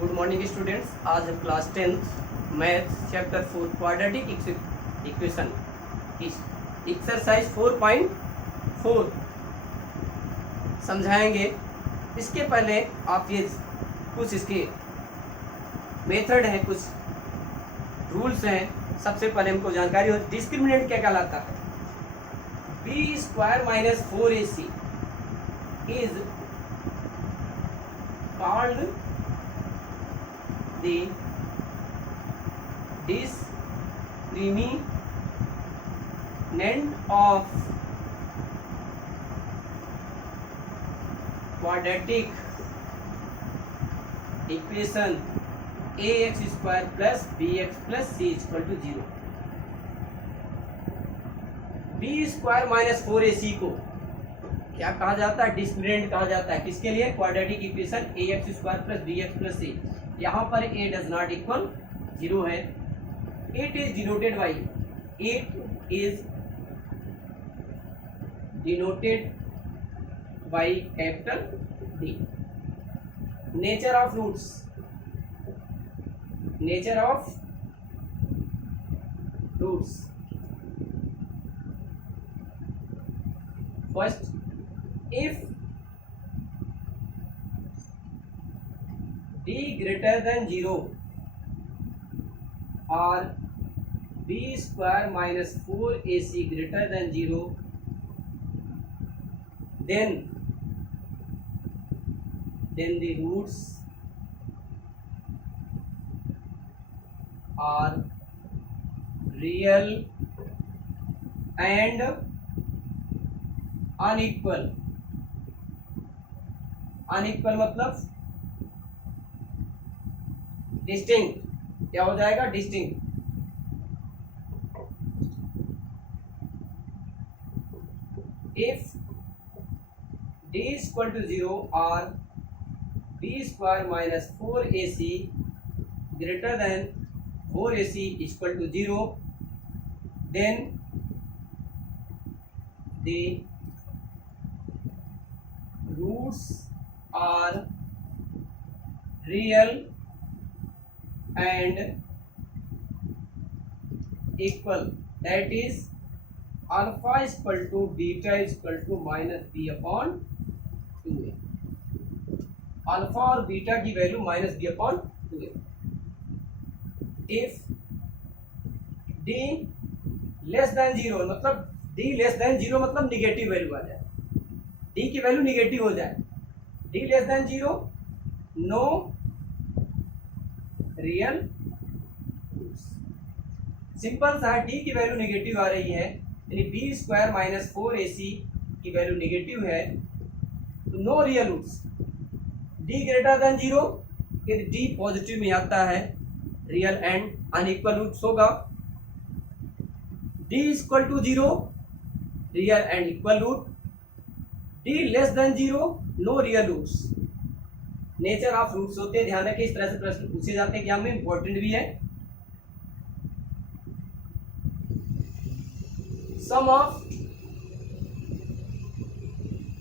Good morning students. आज है class 10th math chapter 4 quadratic equation exercise 4.4 समझाएंगे। इसके पहले आप ये कुछ इसके मेथड हैं, कुछ रूल्स हैं। सबसे पहले हमको जानकारी हो डिस्क्रिमिनेंट क्या कहलाता है। B square minus 4ac is called the discriminant of quadratic equation ax square plus bx plus c equal to 0। B square minus 4ac को क्या कहा जाता है? डिस्क्रिमिनेंट कहा जाता है। किसके लिए? Quadratic equation ax square plus bx plus c। यहाँ पर a डज नॉट इक्वल 0 है। It is denoted by capital D। Nature of roots first, if d greater than 0 or b square minus 4ac greater than 0, then the roots are real and unequal मतलब distinct. क्या हो जाएगा? Distinct. If d equal to 0 और b square minus 4ac greater than 4ac equal to 0, then the roots are real and equal, that is alpha equal to beta equal to minus b upon 2a। Alpha और beta की value minus B upon 2a। If d less than 0 मतलब d less than 0 मतलब negative value आ जाए, d की value negative हो जाए। d less than 0 no real roots. Simple सा है, d की वैल्यू निगेटिव आ रही है यानी बी स्क्वायर माइनस 4ac की वैल्यू निगेटिव है तो no real roots. d greater than 0 यदि d पॉजिटिव में आता है रियल एंड अनइक्वल रूट्स होगा। d equal to 0 real and equal root. d less than 0 no real roots. Nature of roots होते हैं, ध्यान रखें इस तरह से प्रश्न पूछे जाते हैं एग्जाम में, इंपॉर्टेंट भी है। Sum of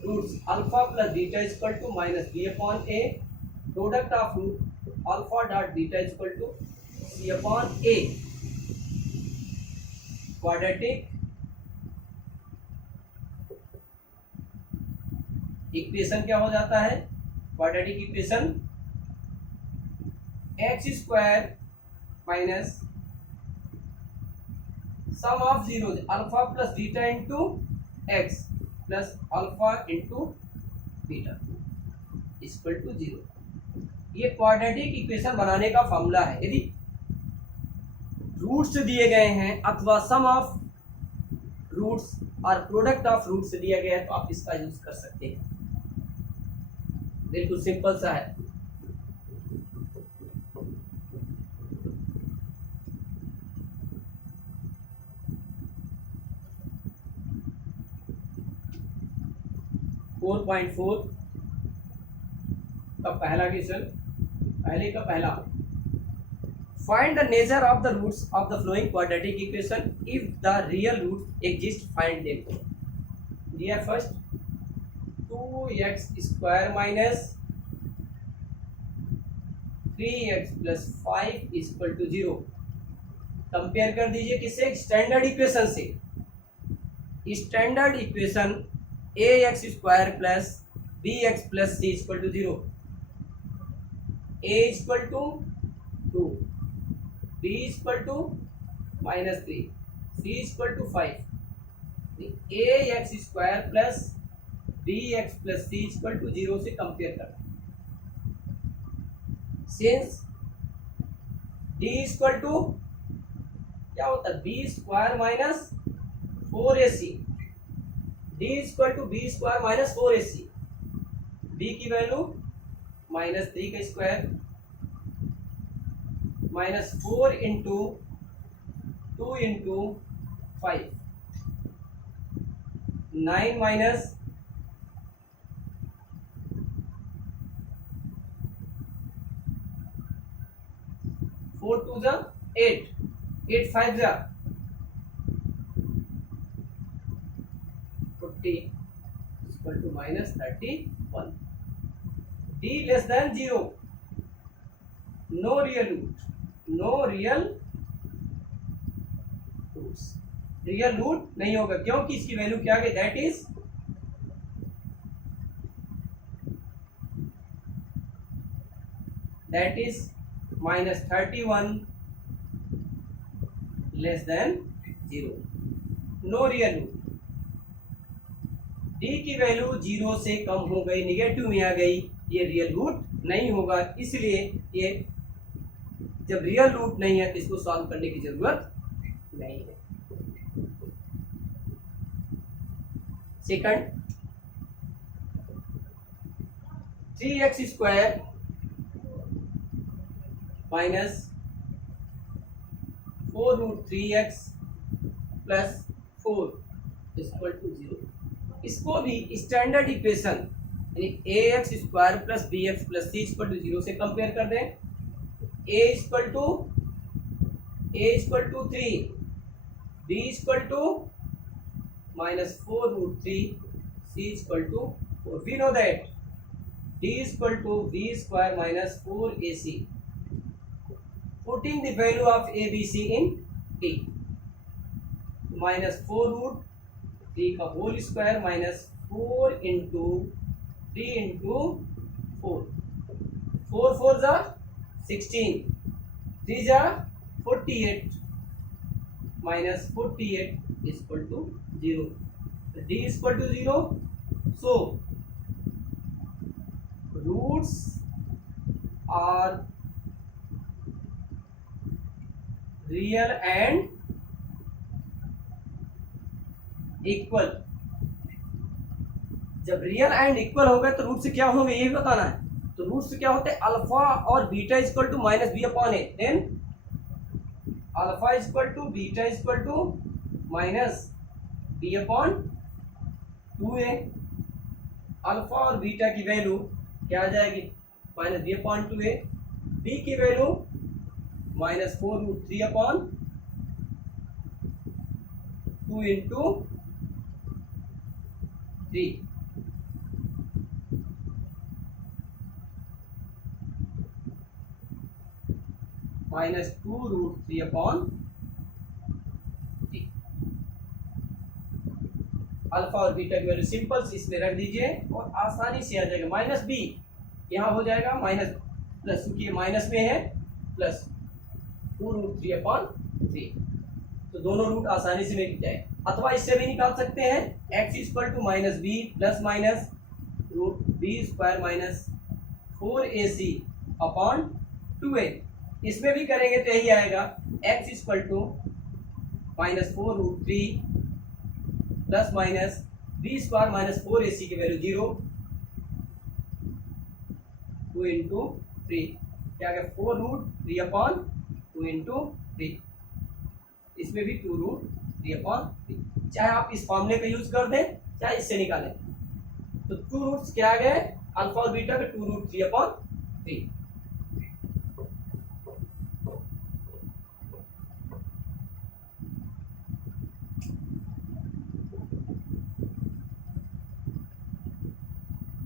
roots alpha plus beta equal to minus B upon A. Product of root alpha dot beta equal to C upon A. Quadratic equation क्या हो जाता है? Quadratic equation X square minus sum of zero alpha plus beta into x plus alpha into beta equal to 0। ये quadratic equation बनाने का formula है। यदि roots दिए गए हैं अथवा सम ऑफ रूट्स और प्रोडक्ट ऑफ रूट्स दिया गया है तो आप इसका यूज कर सकते हैं। बिल्कुल सिंपल सा है। .4 का पहला क्वेश्चन, पहले का पहला, find the nature of the roots of the following quadratic equation if the real root exist, find them. दिया first 2x square minus 3x plus 5 equal to 0। Compare कर दीजिए किससे? स्टैंडर्ड इक्वेशन से। Standard equation A X square plus B X plus C equal to 0। A equal to 2, B equal to -3, C equal to 5। A X square plus B X plus C equal to 0 से compare कर। Since D equal to क्या होता है? B square minus 4ac। D equal to B square minus 4ac। B की value -3 का square -4 into 2 into 5, 9 minus 4 2 जा 8, 8 5 जा 40 equal to -31। D less than 0, no real root, no real roots. Real root नहीं होगा क्योंकि इसकी वैल्यू क्या है? That is -31 less than 0, no real root. D की वैल्यू 0 से कम हो गई, निगेटिव में आ गई, ये रियल रूट नहीं होगा। इसलिए ये जब रियल रूट नहीं है तो इसको सॉल्व करने की जरूरत नहीं है। Second, 3x square minus 4√3x plus 4 equal to 0। इसको भी स्टैंडर्ड इक्वेशन यानी A X square plus B X plus C equal to 0 से कंपेयर कर दें। A equal to 3, B equal to -4√3, C equal to 4। We know that D equal to B square minus 4ac। Putting the value of a b c in t, -4√3 का whole square minus 4 into 3 into 4, 4 4 जा 16, 3 जा 48, -48 equal to 0। D equal to 0। So roots are real and equal. जब real and equal हो गए तो root से क्या होंगे ये भी बताना है। तो रूट से क्या होते हैं? अल्फा और beta equal to -b/a। Then alpha equal to beta equal to -b/2a। Alpha और बीटा की वैल्यू क्या आ जाएगी? -b/2a। बी की वैल्यू -4√3/2 इंटू 3, -2√3/3। अल्फा और बीटा की वैल्यू सिंपल इसमें रख दीजिए और आसानी से आ जाएगा। -b यहाँ हो जाएगा माइनस प्लस, क्योंकि माइनस में है, प्लस 2√3/3। तो दोनों रूट आसानी से मिल जाए। अथवा इससे भी निकाल सकते हैं x equal to -b plus minus √b² minus 4ac/2a। इसमें भी करेंगे तो यही आएगा, x equal to -4√3 plus minus b² minus 4ac की वैल्यू 0, 2 इंटू 3 क्या गया? 4√3/2 इंटू 3। इसमें भी 2√3/3। चाहे आप इस फॉर्मूले का यूज कर दें चाहे इससे निकालें। तो 2 रूट्स क्या आ गए? अल्फा और बीटा के 2√3/3।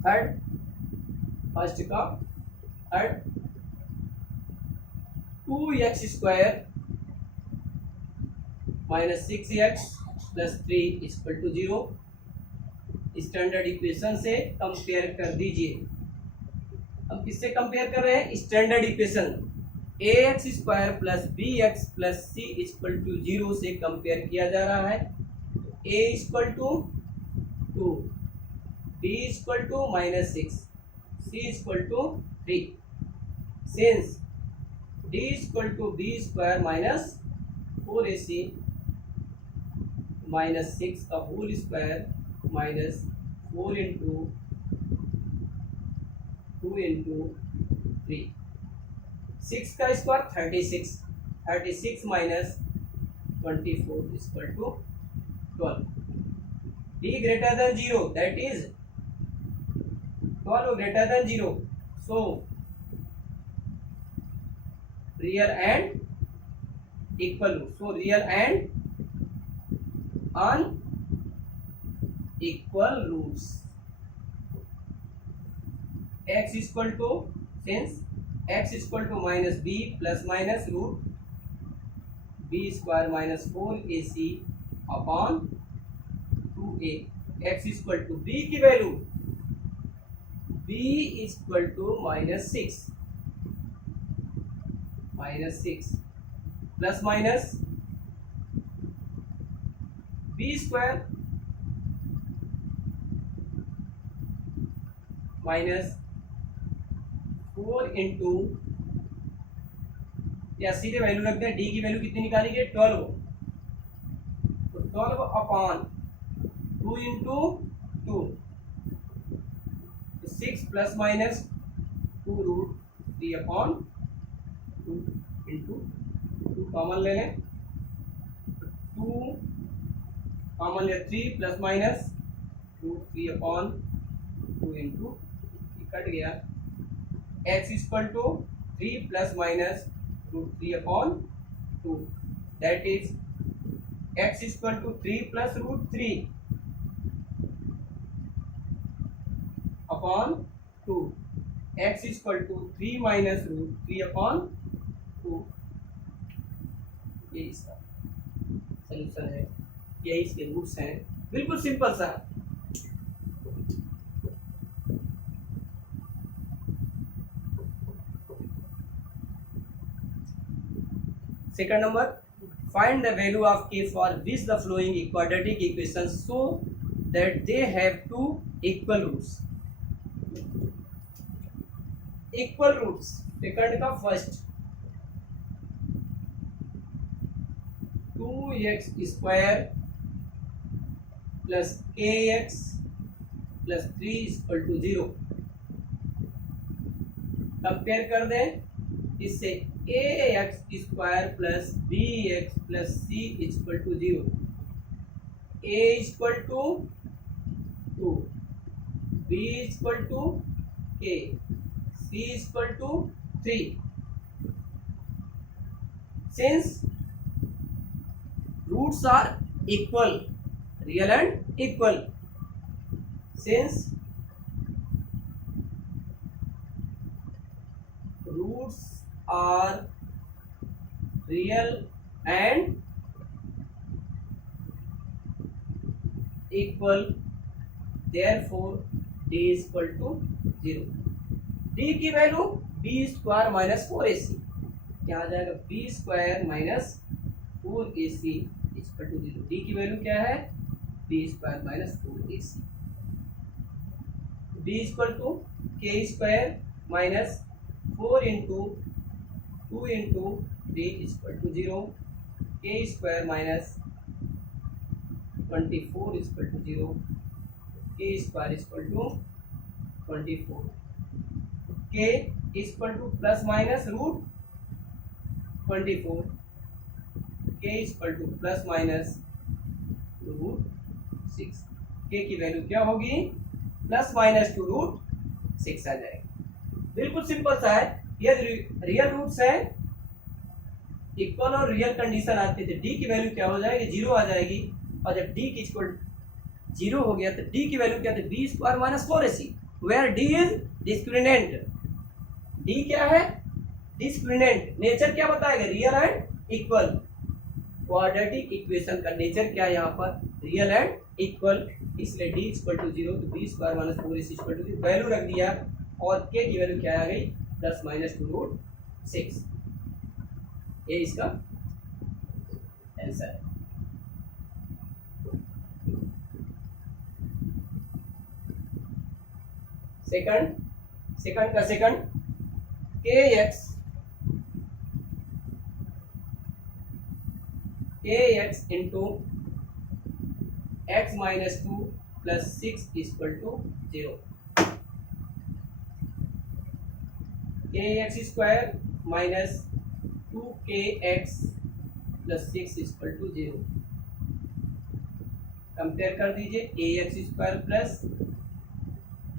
थर्ड, फर्स्ट का third 2x square minus 6x plus 3 equal to 0। Standard equation से कंपेयर कर दीजिए। हम किससे कंपेयर कर रहे हैं? Standard equation ax square plus bx plus c equal to 0 से कंपेयर किया जा रहा है। a equal to 2, b equal to minus 6, c equal to 3। Since d equal to b square minus 4ac minus 6 का whole square minus 4 into 2 into 3, 6 का square 36, 36 minus 24 equal to 12। d greater than 0 that is 12 greater than 0, so real and equal root. So real and unequal roots। x equal to since x equal to minus b plus minus root b square minus 4ac upon 2a। x equal to b की value b equal to minus 6 plus minus b square minus 4 into, या सीधे value रखते हैं, d की value कितनी निकालेंगे? 12, तो 12 upon 2 into 2, 6 plus minus 2 root 3 upon 2 into 2 common ले लें, 2 कॉमन ले 3 plus minus root 3 upon 2 into cut गया। x equal to 3 plus minus root 3 upon 2 that is x equal to 3 plus root 3 upon 2, x equal to 3 minus root 3 upon 2। ये इसका solution है, यही इसके roots हैं। बिल्कुल सिंपल सा। Second number, find the value of k for which the following quadratic equations show that they have two equal roots। Equal roots, second का first 2x square plus kx plus 3 equal to 0। Compare कर दें इससे ax square plus bx plus c equal to 0। a equal to 2, b equal to k, c equal to 3। Since roots are equal, real and equal, since roots are real and equal, therefore d is equal to 0। d की value b square minus 4ac, क्या आ जाएगा? b square minus 4ac equal to 0। d की value क्या है? b square minus 4ac। b equal to k square minus 4 into 2 into 3 equal to 0, k square minus 24 equal to 0, k square equal to 24, k equal to plus minus root 24, k equal to plus minus root 6। k की value क्या होगी? Plus minus 2 root 6 आ जाएगी। बिल्कुल simple सा है। ये real roots है, equal और रियल कंडीशन आती थी, d की वैल्यू क्या हो जाएगी? 0 आ जाएगी। और जब d की इक्वल 0 हो गया तो d की वैल्यू क्या थी? b square minus 4ac, where d is discriminant. d क्या है? डिस्क्रिमिनेंट नेचर क्या बताएगा, real and equal. Quadratic equation का नेचर क्या है यहाँ पर, रियल एंड इक्वल, इसलिए डी इक्वल टू जीरो, तो b square minus 4ac equal to zero value रख दिया और के की वैल्यू क्या आ गई, प्लस माइनस 2√6। ये इसका आंसर है। Second kx into x minus 2 plus 6 equal to 0। kx square minus 2kx plus 6 equal to 0। Compare कर दीजिए, ax square plus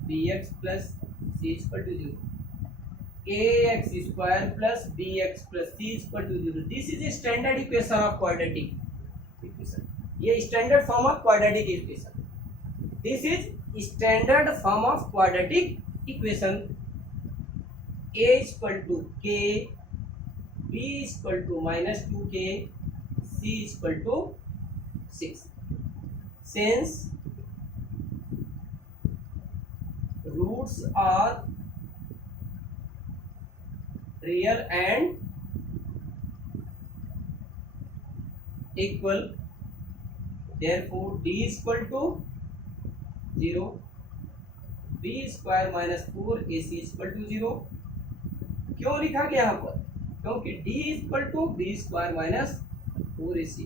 bx plus c equal to 0, ax square plus bx plus c equal to 0। This is a standard equation of quadratic equation. ये standard form of quadratic equation, this is standard form of quadratic equation. a equal to k, b equal to minus 2k, c equal to 6। Since roots are real and equal, therefore d is equal to 0, b square minus 4ac equal to 0। क्यों लिखा गया यहाँ पर, क्योंकि d equal to B square minus 4ac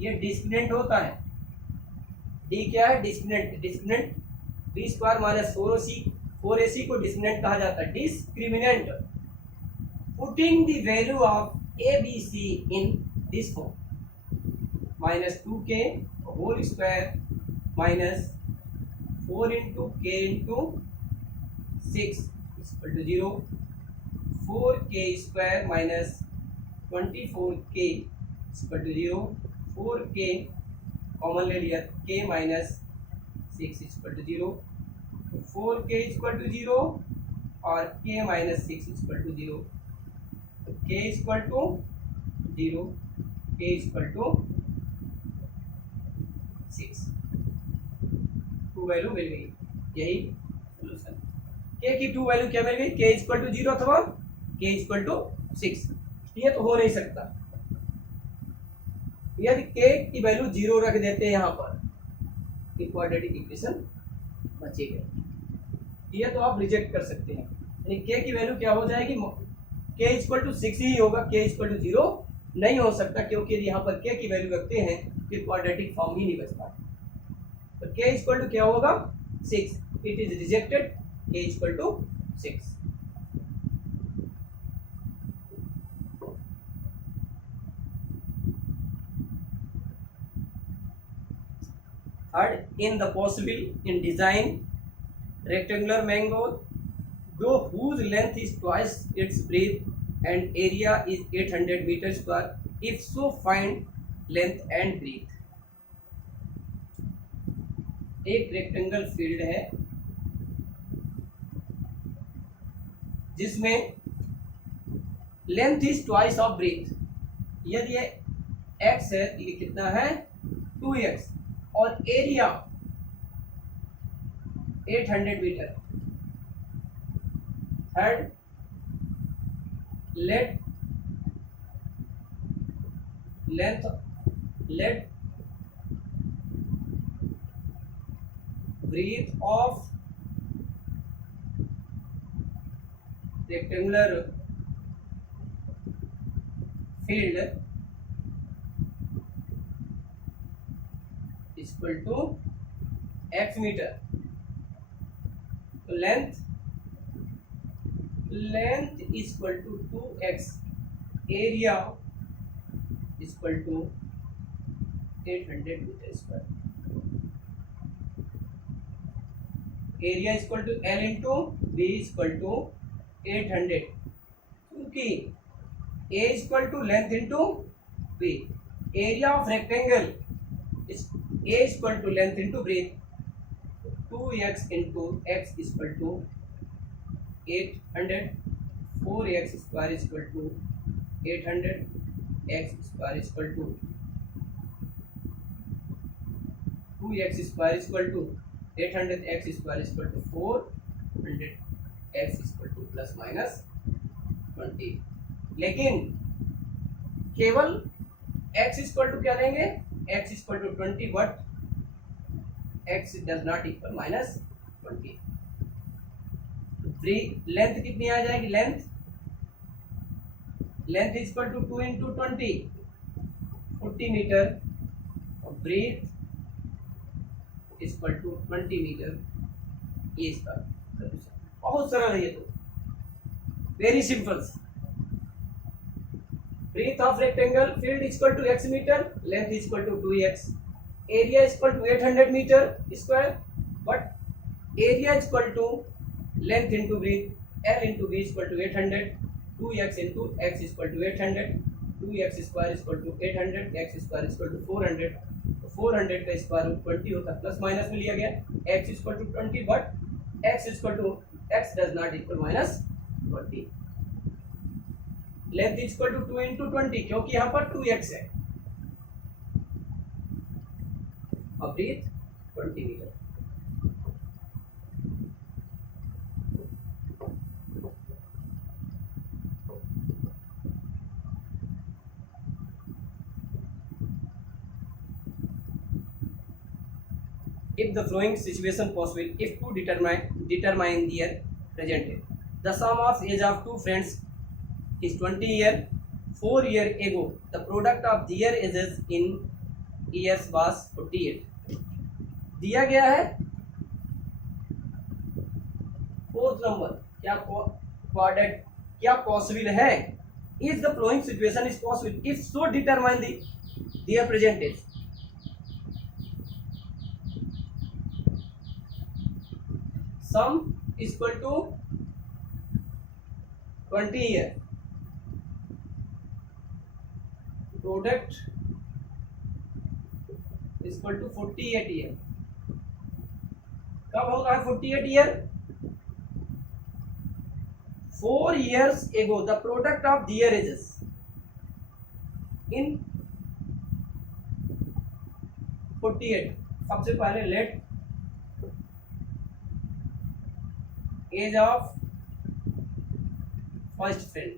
ये discriminant होता है। d क्या है, discriminant B square minus 4ac को डिस्क्रिमिनेंट कहा जाता है। Discriminant putting the value of abc in this form, minus 2k whole square minus 4 into k into 6 equal to 0, 4k square minus 24k equal to 0, 4k common ले लिया, k minus 6 equal to 0, 4k equal to 0 और k minus 6 equal to 0, k equal to 0, k equal to 6, two value मिल गई। यही solution, k की to value क्या मिल गई, k equal to 0 अथवा k इक्वल टू 6। ये तो हो नहीं सकता, यदि k की वैल्यू 0 रख देते हैं यहाँ पर, क्वाड्रेटिक इक्वेशन बचेगा। ये तो आप रिजेक्ट कर सकते हैं, यानी k की वैल्यू क्या हो जाएगी, k इक्वल टू 6 ही होगा, k इक्वल टू 0 नहीं हो सकता, क्योंकि यदि यहाँ पर k की वैल्यू रखते हैं फिर क्वाड्रेटिक फॉर्म ही नहीं बचता। तो k इक्वल टू क्या होगा, 6, it is rejected, k equal to 6। Third, in the possible in design rectangular mango grow whose length is twice its breadth and area is 800 meters square, if so find length and breadth। एक rectangle field है जिसमें length is twice of breadth, यदि ये x है तो ये कितना है 2x और area 800 metre. Third, let breadth of rectangular field equal to x metre. तो length equal to 2x, area equal to 800 metre square. Area equal to L into B equal to 800, क्योंकि A equal to length into B, area of rectangle A equal to length into breadth, 2x into x equal to 800, 4x square is equal to 800, x square is equal to 2x square is equal to 800, x square is equal to 400, x is equal to plus minus 20। लेकिन केवल x equal to क्या लेंगे, x equal to 20, but x does not equal minus 20। Length कितनी आ जाएगी, length equal to 2 into 20, 40 metre, और breadth equal to 20 metre. ये इसका सॉल्यूशन बहुत सरल है, ये तो very simple. Breadth of rectangle, field equal to x metre, length equal to 2x, area equal to 800 metre square, but area equal to length into breadth, l into b equal to 800, 2x into x equal to 800, 2x square equal to 800, x square equal to 400, तो 400 का square root 20 होता है, plus minus में लिया गया, x equal to 20, but x equal to x does not equal minus 20। Length equal to 2 into 20, क्योंकि यहाँ पर 2x है, और breadth 20 metre. If the following situation possible, if to determine their present age, the sum of age of two friends is 20 year, 4 year ago the product of their ages in years was 48। दिया गया है fourth number, क्या quadratic, क्या possible है, if the following situation is possible, if so determine their present age. Sum equal to 20 year, product equal to 48 year. कब होगा 48 year, 4 years ago the product of their ages in 48। सबसे पहले let age of first friend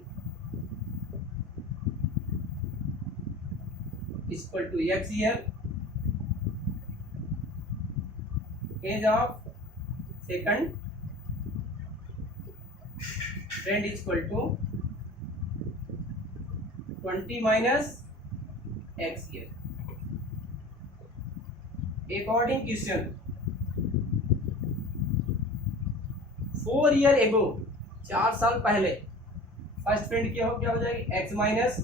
equal to x year, age of second friend equal to 20 minus x year. According question 4 year ago, 4 साल पहले first friend क्या हो जाएगी, x minus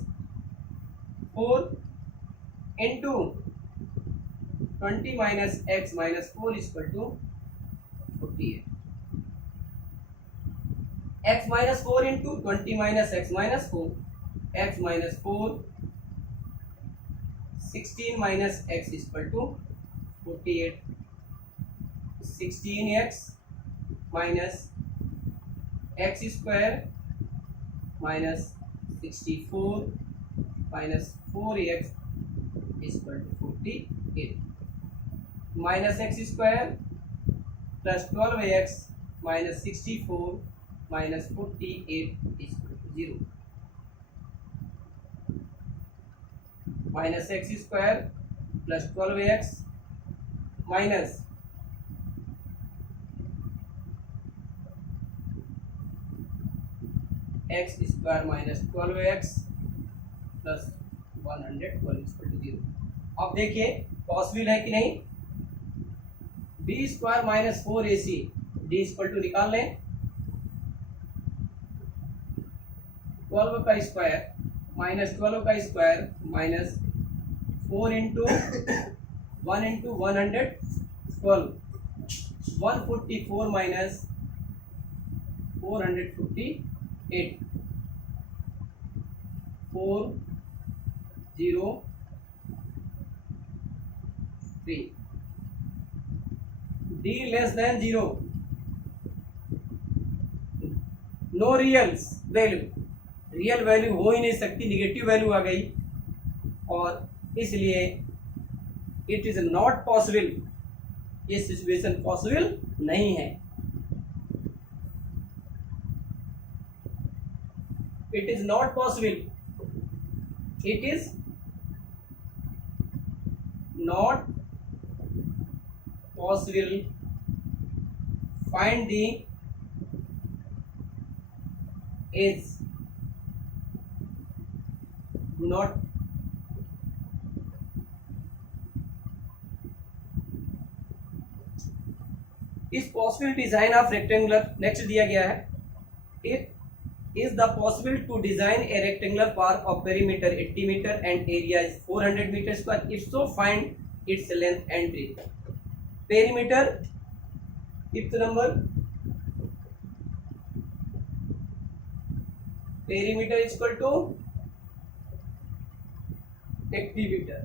4 into 20 minus x minus 4 equal to 48। x minus 4 into 20 minus x minus 4, x minus 4, 16 minus x equal to 48, 16x minus x square minus 64 minus 4x equal to 48, minus x square plus 12x minus 64 minus 48 equal to 0, minus x square plus 12x minus x square minus 12x plus 112 equal to 0। अब देखिए possible है कि नहीं, b square minus 4ac, d equal to निकाल लें, 12 का square minus 12 का square minus 4 into 1 into 112, 144 minus 448, 403, d less than 0, no real value, real value हो ही नहीं सकती, निगेटिव वैल्यू आ गई, और इसलिए इट इज नॉट पॉसिबल, ये सिचुएशन पॉसिबल नहीं है। It is not possible, it is not possible, find the age, not is possible design of rectangular, next दिया गया है, it is the possible to design a rectangular park of perimeter 80 meter and area is 400 meter square, if so find its length and breadth. Perimeter fifth number, perimeter is equal to 80 meter,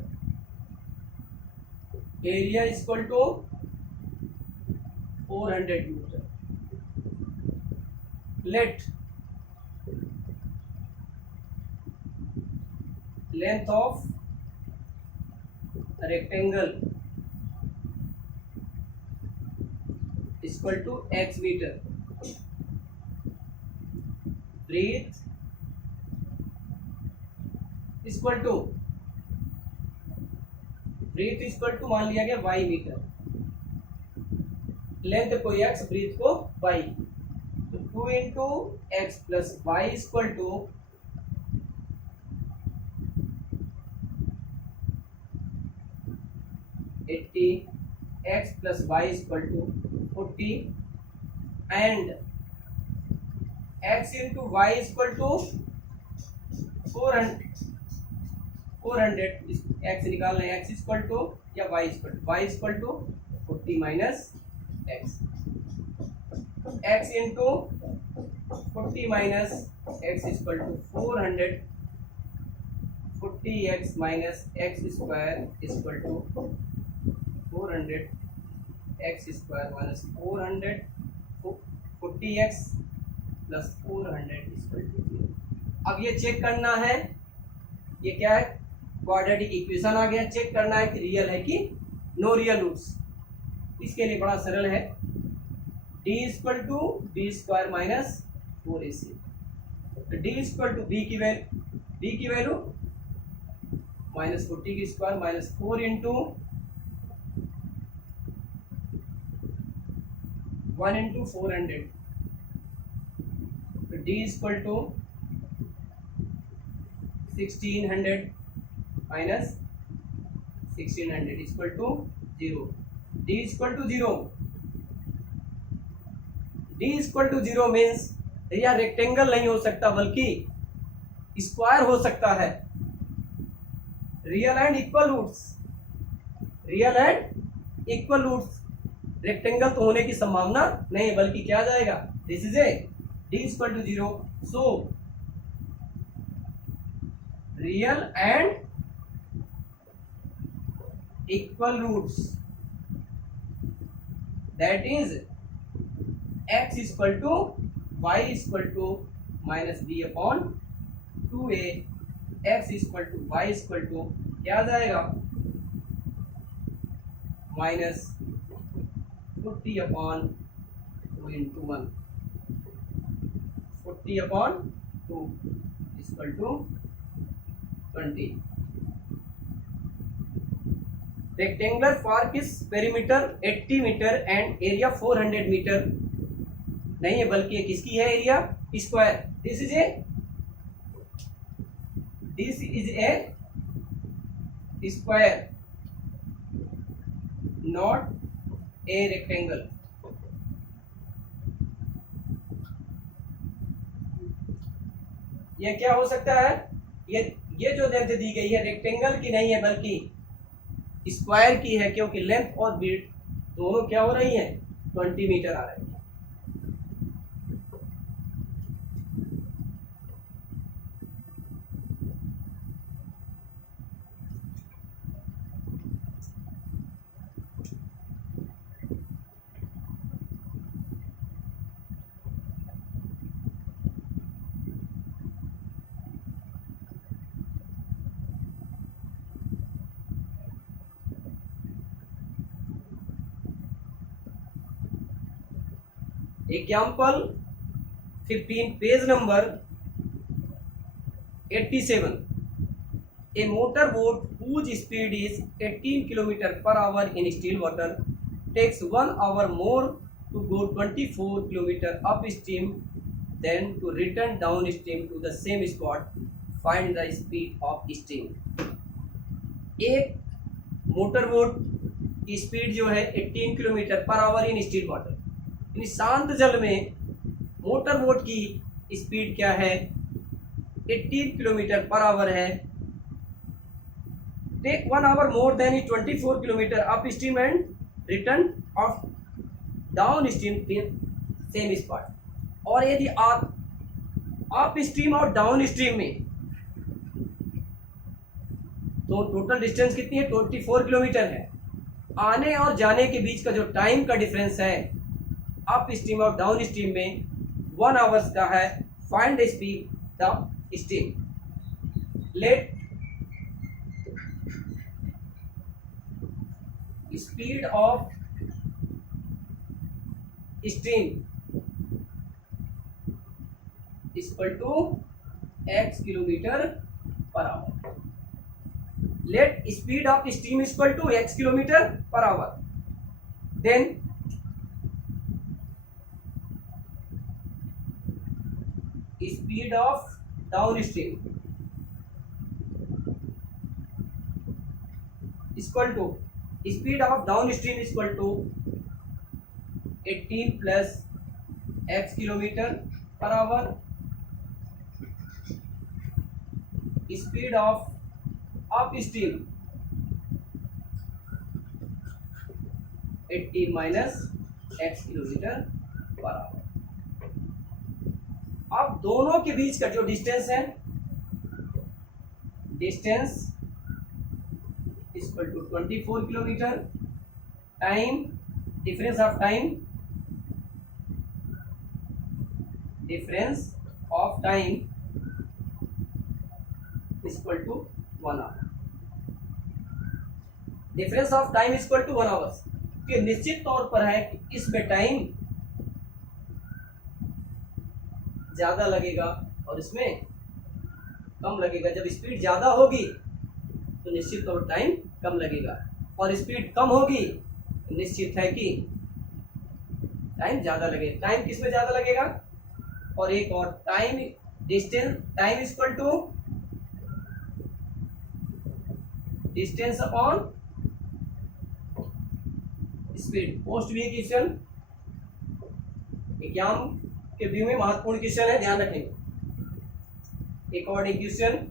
area is equal to 400 meter. Let length of rectangle is equal to x meter, breadth is equal to, breadth is equal to मान लिया गया y metre, length को x, breadth को y, तो 2 into x plus y is equal to 80, x plus y is equal to 40 and x into y is equal to 400 x निकालना है, x is equal to या y is equal to 40 minus x, x into 40 minus x is equal to 400, 40x minus x square is equal to 400, x square minus 400, 40x plus 400 is equal to 0. अब ये check करना है, ये क्या है, quadratic equation आ गया, check करना है कि रियल है कि नो रियल रूट्स। इसके लिए बड़ा सरल है, d equal to B square minus 4ac, तो d इक्वल टू बी की वैल्यू माइनस 40 की स्क्वायर माइनस 4 इंटू 1 इंटू 400, तो d equal to 1600 minus 1600 equal to 0, d equal to 0, d equal to 0 means यह रेक्टेंगल नहीं हो सकता बल्कि square हो सकता है। Real and equal roots, real and equal roots, rectangle तो होने की संभावना नहीं बल्कि क्या आ जाएगा, this is a d equal to 0, so real and equal roots, that is x equal to y equal to minus b upon 2a, x equal to y equal to क्या आ जाएगा, minus 40 upon 2 into 1, 40 upon 2 equal to 20। Rectangular park is perimeter 80 metre and area 400 metre नहीं है बल्कि ये किसकी है, area square, this is a square not a rectangle. ये क्या हो सकता है, ये जो लेंथ दी गई है रेक्टेंगल की नहीं है बल्कि स्क्वायर की है, क्योंकि लेंथ और ब्रेड्थ दोनों क्या हो रही हैं, 20 मीटर आ रही है। Example 15 page number 87. A motorboat whose speed is 18 km per hour in still water takes 1 hour more to go 24 km upstream than to return downstream to the same spot. Find the speed of stream. एक motorboat की speed जो है 18 kilometre per hour in still water, यानी शांत जल में motorboat की speed क्या है, 18 किलोमीटर पर आवर है. Take 1 hour more than 24 kilometre up stream and return of downstream same spot. और यदि आप अप स्ट्रीम और डाउन स्ट्रीम में, तो टोटल डिस्टेंस कितनी है, 24 किलोमीटर है. आने और जाने के बीच का जो टाइम का डिफरेंस है अप स्ट्रीम और डाउन स्ट्रीम में 1 आवर्स का है. Find the speed the stream. Let speed of stream equal to x kilometre per hour. Let speed of stream equal to x kilometre per hour. Then speed of downstream equal to speed of downstream equal to 18 plus x kilometre per hour. Speed of upstream 18 minus x kilometre per hour. अब दोनों के बीच का जो distance है, distance equal to 24 kilometre. Time, difference of time, difference of time equal to 1 hour. Difference of time equal to 1 hours. कि निश्चित तौर पर है कि इसमें टाइम ज्यादा लगेगा और इसमें कम लगेगा. जब स्पीड ज्यादा होगी तो निश्चित तौर पर टाइम कम लगेगा, और स्पीड कम होगी तो निश्चित है कि टाइम ज्यादा लगेगा. टाइम किस में ज्यादा लगेगा, और एक और time, distance, time equal to distance upon speed. पोस्ट भी क्वेश्चन एग्जाम के व्यू में महत्वपूर्ण क्वेश्चन है, ध्यान रखेंगे. एक और question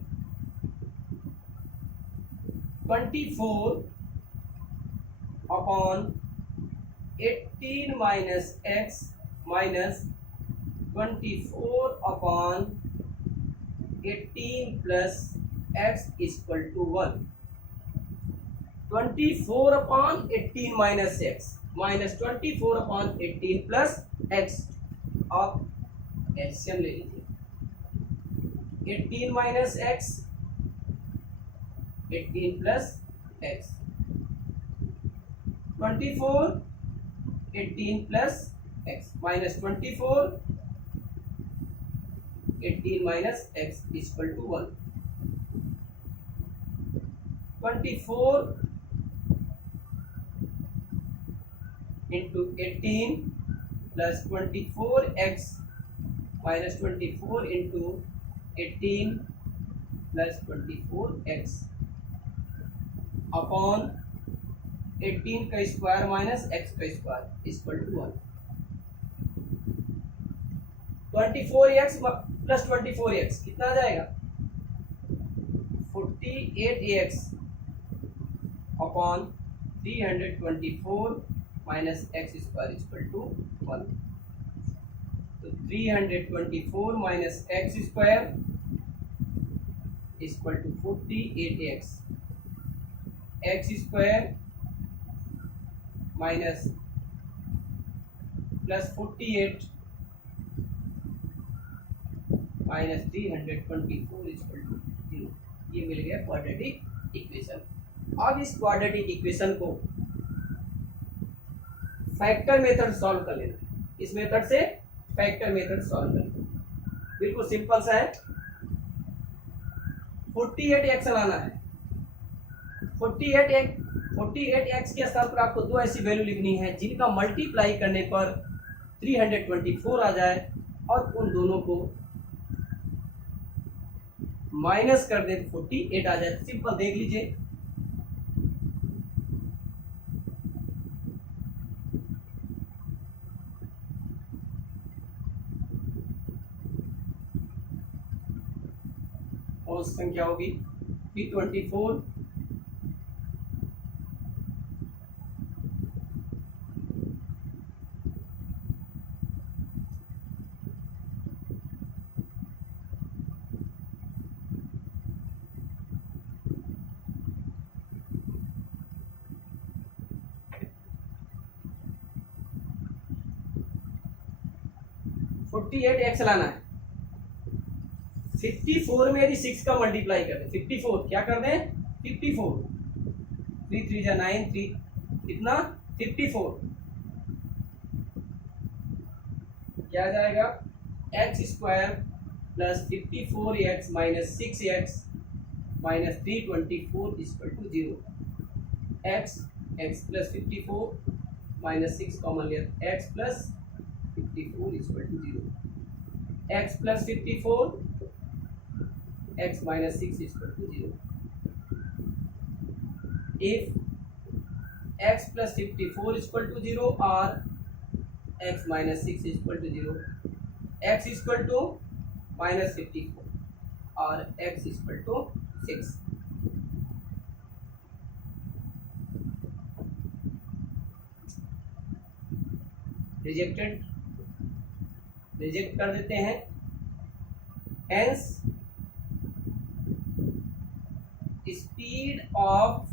24 upon 18 minus x minus 24 upon 18 plus x equal to 1. 24 upon 18 minus x minus 24 upon 18 plus x. आप एलसीएम ले लीजिए. 18 minus x, 18 plus x. 24 18 plus x minus 24 18 minus x equal to 1. 24 into 18 plus 24x minus 24 into 18 plus 24x upon 18 का square minus x का square equal to 1. 24x plus 24x कितना आ जाएगा, 48x upon 324 minus x square equal to 1. तो 324 minus x square equal to 48x. X square minus plus 48 minus 324 equal to 0. ये मिल गया quadratic equation. अब इस क्वाड्रेटिक इक्वेशन को फैक्टर मेथड सॉल्व कर लेना. इस मेथड से फैक्टर मेथड सॉल्व करते हैं। बिल्कुल सिंपल सा है। 48x लाना है। 48x के स्थान पर आपको दो ऐसी वैल्यू लिखनी है जिनका मल्टीप्लाई करने पर 324 आ जाए और उन दोनों को माइनस कर दे तो 48 आ जाए। सिंपल देख लीजिए। और संख्या होगी 324 48x लाना है। 54 में यदि 6 का मल्टीप्लाई कर दें, 54 क्या कर दें 54, 3 3 जा 9, 3 कितना 54 क्या आ जाएगा x square plus 54x minus 6x minus 324 equal to 0। x plus 54 minus 6 common लिया x plus 54 equal to 0। x plus 54 x minus 6 is equal to 0. If x plus 54 is equal to 0 or x minus 6 is equal to 0, x is equal to minus 54 or x is equal to 6. Reject कर देते हैं। Hence speed of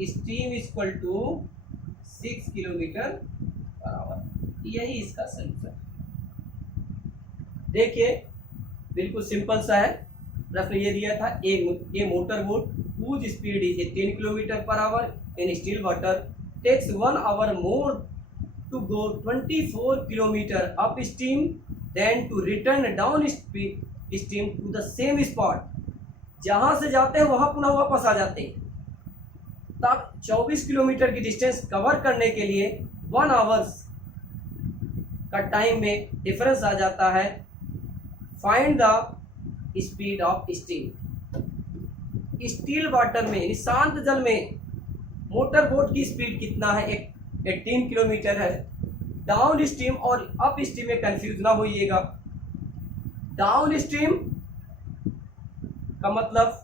stream equal to 6 kilometre per hour. यही इसका solution. देखिए बिल्कुल simple सा है। प्रश्न ये दिया था a motor boat whose speed is 10 kilometre per hour in still water takes 1 hour more to go 24 kilometre up stream then to return down stream to the same spot. जहां से जाते हैं वहां पुनः वापस आ जाते हैं। तब 24 किलोमीटर की डिस्टेंस कवर करने के लिए 1 आवर्स का टाइम में डिफरेंस आ जाता है। Find the speed of steam. Still water में शांत जल में मोटर बोट की स्पीड कितना है 18 किलोमीटर है। डाउन स्ट्रीम और अप स्ट्रीम में कंफ्यूज ना होइएगा। डाउन स्ट्रीम का मतलब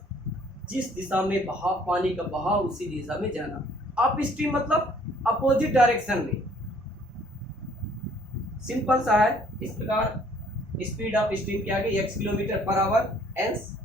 जिस दिशा में बहाव पानी का बहाव उसी दिशा में जाना। अप स्ट्रीम मतलब अपोजिट डायरेक्शन में। सिंपल सा है। इस प्रकार स्पीड ऑफ स्ट्रीम क्या आ गई x किलोमीटर पर आवर। एंस